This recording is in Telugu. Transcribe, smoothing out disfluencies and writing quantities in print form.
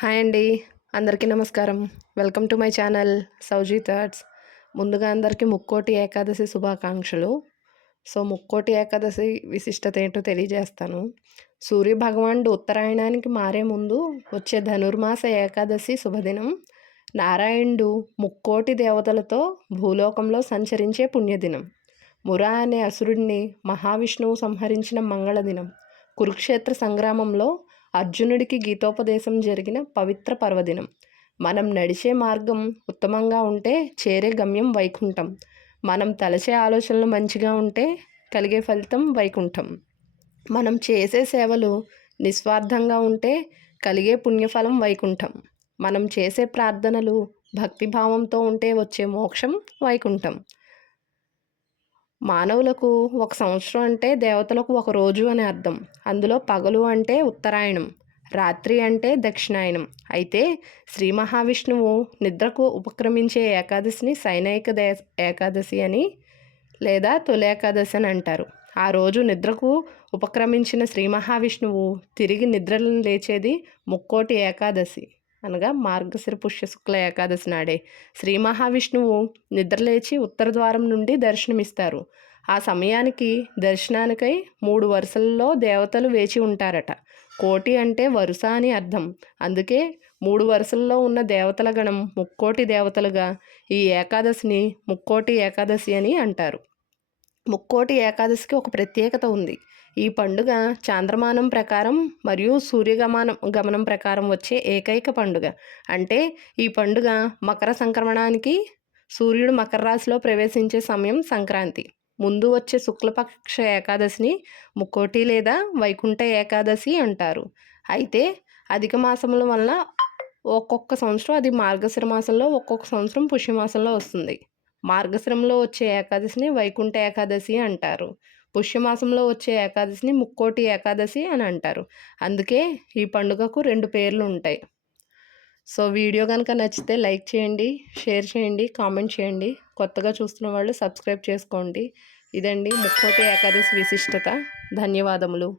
హాయ్ అండి. అందరికీ నమస్కారం. Welcome to my channel Sowji thoughts. ముందుగా అందరికీ ముక్కోటి ఏకాదశి శుభాకాంక్షలు. ముక్కోటి ఏకాదశి విశిష్టత ఏంటో తెలియజేస్తాను. సూర్య భగవానుడు ఉత్తరాయణానికి మారే ముందు వచ్చే ధనుర్మాస ఏకాదశి శుభదినం. నారాయణుడు ముక్కోటి దేవతలతో భూలోకంలో సంచరించే పుణ్యదినం. మురా అనే అసురుడిని మహావిష్ణువు సంహరించిన మంగళదినం. కురుక్షేత్ర సంగ్రామంలో అర్జునుడికి గీతోపదేశం జరిగిన పవిత్ర పర్వదినం. మనం నడిచే మార్గం ఉత్తమంగా ఉంటే చేరే గమ్యం వైకుంఠం. మనం తలచే ఆలోచనలు మంచిగా ఉంటే కలిగే ఫలితం వైకుంఠం. మనం చేసే సేవలు నిస్వార్థంగా ఉంటే కలిగే పుణ్యఫలం వైకుంఠం. మనం చేసే ప్రార్థనలు భక్తిభావంతో ఉంటే వచ్చే మోక్షం వైకుంఠం. మానవులకు ఒక సంవత్సరం అంటే దేవతలకు ఒక రోజు అని అర్థం. అందులో పగలు అంటే ఉత్తరాయణం, రాత్రి అంటే దక్షిణాయనం. అయితే శ్రీ మహావిష్ణువు నిద్రకు ఉపక్రమించే ఏకాదశిని సైనైక ఏకాదశి అని లేదా తొలి ఏకాదశి అని అంటారు. ఆ రోజు నిద్రకు ఉపక్రమించిన శ్రీ మహావిష్ణువు తిరిగి నిద్రలను లేచేది ముక్కోటి ఏకాదశి అనగా మార్గశిర పుష్య శుక్ల ఏకాదశి నాడే. శ్రీ మహావిష్ణువు నిద్రలేచి ఉత్తర ద్వారం నుండి దర్శనమిస్తారు. ఆ సమయానికి దర్శనానికై 3 వరుసల్లో దేవతలు వేచి ఉంటారట. కోటి అంటే వరుస అని అర్థం. అందుకే 3 వరుసల్లో ఉన్న దేవతల గణం ముక్కోటి దేవతలుగా ఈ ఏకాదశిని ముక్కోటి ఏకాదశి అని అంటారు. ముక్కోటి ఏకాదశికి ఒక ప్రత్యేకత ఉంది. ఈ పండుగ చాంద్రమానం ప్రకారం మరియు గమనం ప్రకారం వచ్చే ఏకైక పండుగ. అంటే ఈ పండుగ మకర సంక్రమణానికి సూర్యుడు మకర రాశిలో ప్రవేశించే సమయం సంక్రాంతి. ముందు వచ్చే శుక్లపక్ష ఏకాదశిని ముక్కోటి లేదా వైకుంఠ ఏకాదశి అంటారు. అయితే అధిక మాసముల వల్ల ఒక్కొక్క సంవత్సరం అది మార్గశిర మాసంలో, ఒక్కొక్క సంవత్సరం పుష్యమాసంలో వస్తుంది. మార్గశిరంలో వచ్చే ఏకాదశిని వైకుంఠ ఏకాదశి అంటారు. పుష్యమాసంలో వచ్చే ఏకాదశిని ముక్కోటి ఏకాదశి అని అంటారు. అందుకే ఈ పండుగకు 2 పేర్లు ఉంటాయి. వీడియో కనుక నచ్చితే లైక్ చేయండి, షేర్ చేయండి, కామెంట్ చేయండి. కొత్తగా చూస్తున్న వాళ్ళు సబ్స్క్రైబ్ చేసుకోండి. ఇదండి ముక్కోటి ఏకాదశి విశిష్టత. ధన్యవాదములు.